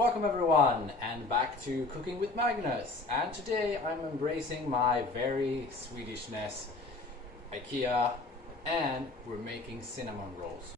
Welcome everyone, and back to Cooking with Magnus. And today I'm embracing my very Swedishness, IKEA, and we're making cinnamon rolls.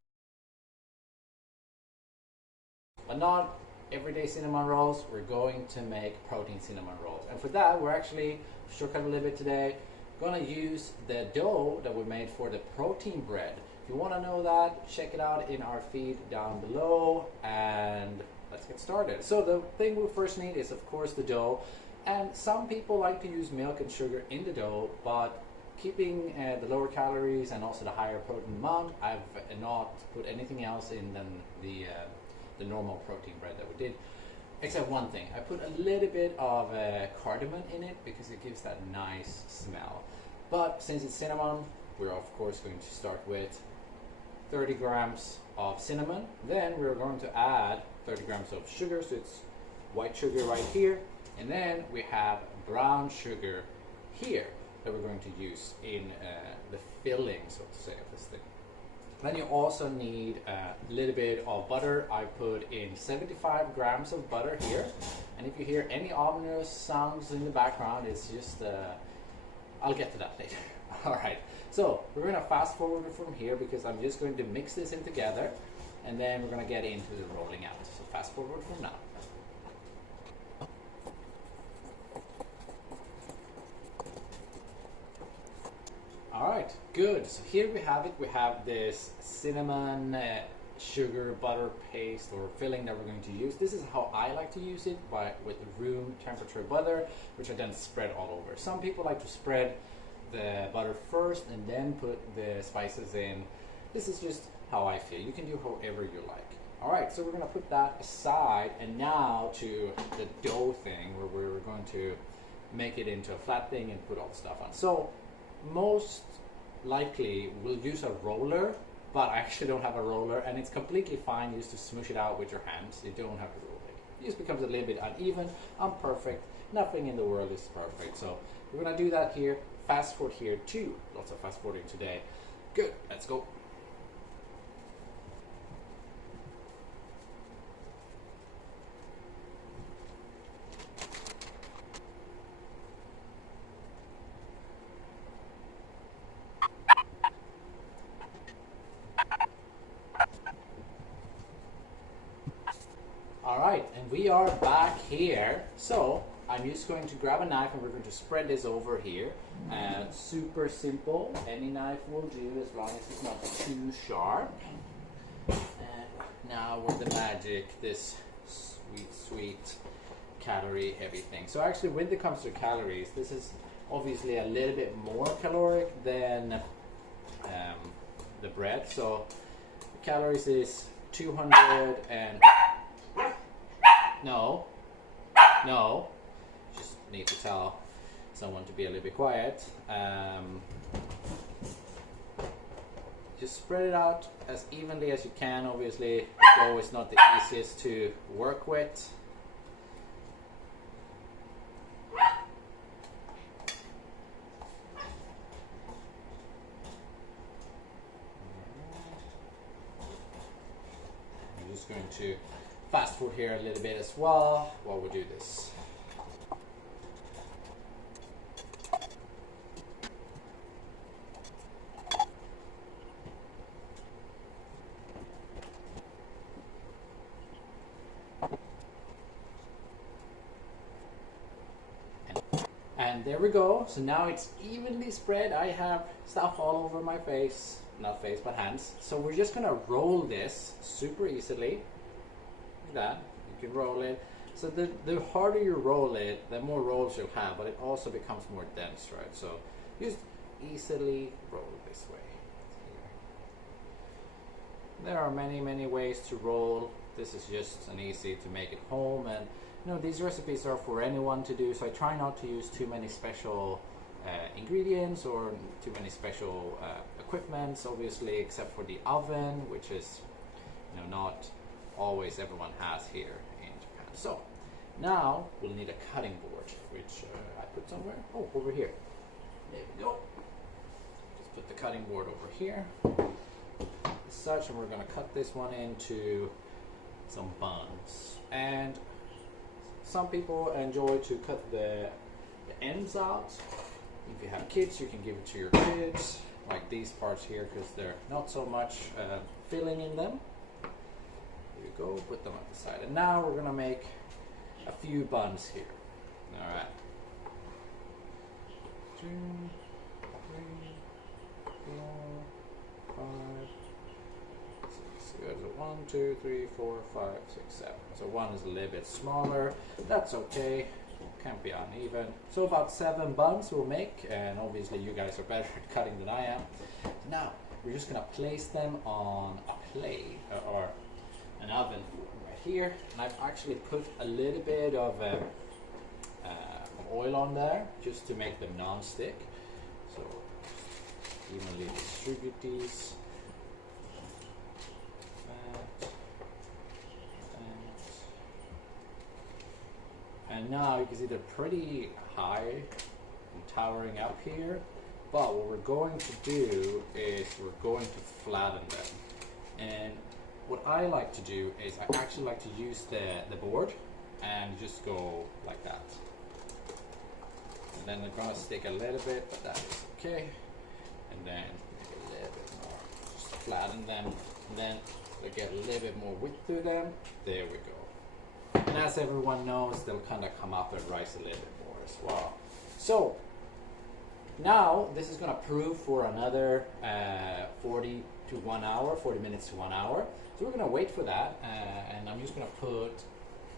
But not everyday cinnamon rolls, we're going to make protein cinnamon rolls. And for that we're actually, shortcut a little bit today, gonna use the dough that we made for the protein bread. If you want to know that, check it out in our feed down below, and let's get started. So the thing we first need is of course the dough, and some people like to use milk and sugar in the dough, but keeping the lower calories and also the higher protein amount, I've not put anything else in than the normal protein bread that we did, except one thing. I put a little bit of cardamom in it because it gives that nice smell. But since it's cinnamon, we're of course going to start with 30 grams of cinnamon. Then we're going to add 30 grams of sugar, so it's white sugar right here. And then we have brown sugar here that we're going to use in the filling, so to say, of this thing. Then you also need a little bit of butter. I put in 75 grams of butter here. And if you hear any ominous sounds in the background, it's just, I'll get to that later. All right, so we're going to fast forward from here because I'm just going to mix this in together, and then we're going to get into the rolling out. So fast forward from now. All right, good. So here we have it. We have this cinnamon sugar butter paste or filling that we're going to use. This is how I like to use it, with room temperature butter, which I then spread all over. Some people like to spread the butter first and then put the spices in. This is just how I feel. You can do however you like. All right, so we're going to put that aside, and now to the dough thing, where we're going to make it into a flat thing and put all the stuff on. So most likely we'll use a roller, but I actually don't have a roller, and it's completely fine just to smoosh it out with your hands. You don't have to roll it. It just becomes a little bit uneven. I'm perfect. Nothing in the world is perfect. So we're going to do that here. Fast forward here too. Lots of fast forwarding today. Good, let's go. All right, and we are back here. So I'm just going to grab a knife and we're going to spread this over here. Super simple. Any knife will do as long as it's not too sharp. And now with the magic, this sweet calorie heavy thing. So actually when it comes to calories, this is obviously a little bit more caloric than the bread. So the calories is 200 and no, just need to tell someone to be a little bit quiet. Just spread it out as evenly as you can. Obviously, dough is not the easiest to work with. I'm just going to fast forward here a little bit as well while we do this. And there we go. So now it's evenly spread. I have stuff all over my face, not face, but hands. So we're just gonna roll this super easily. That you can roll it. So the harder you roll it, the more rolls you'll have, but it also becomes more dense, right? So just easily roll it this way. There are many ways to roll. This is just an easy to make at home, and you know, these recipes are for anyone to do, so I try not to use too many special ingredients or too many special equipments, obviously, except for the oven, which is, you know, not always everyone has here in Japan. So now we'll need a cutting board, which I put somewhere. Oh, over here. There we go. Just put the cutting board over here as such, and we're going to cut this one into some buns. And some people enjoy to cut the ends out. If you have kids, you can give it to your kids, like these parts here, because they're not so much filling in them. There you go, put them on the side. And now we're gonna make a few buns here. All right. 2, 3, 4, 5, 6. So 1, 2, 3, 4, 5, 6, 7. So one is a little bit smaller. That's okay. Can't be uneven. So about 7 buns we'll make, and obviously you guys are better at cutting than I am. Now we're just gonna place them on a plate or an oven right here, and I've actually put a little bit of oil on there just to make them non-stick. So evenly distribute these. And now you can see they're pretty high and towering up here, but what we're going to do is we're going to flatten them. And what I like to do is I actually like to use the board and just go like that. And then they're gonna stick a little bit, but that is okay. And then maybe a little bit more, just flatten them, and then they get a little bit more width to them. There we go. And as everyone knows, they'll kind of come up and rise a little bit more as well. So now this is gonna prove for another 40 to 1 hour, 40 minutes to 1 hour. So we're gonna wait for that, and I'm just gonna put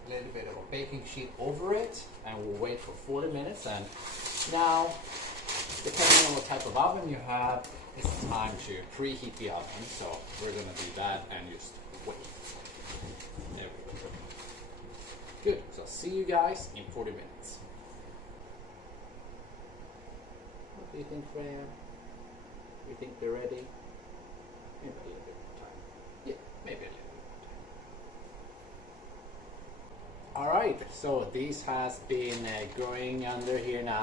a little bit of a baking sheet over it, and we'll wait for 40 minutes. And now, depending on what type of oven you have, it's time to preheat the oven. So we're gonna do that and just wait. There we go. Good, so I'll see you guys in 40 minutes. What do you think, Freya? Do you think they're ready? Maybe a little bit more time. Yeah, maybe a little bit more time. Alright, so these has been growing under here now.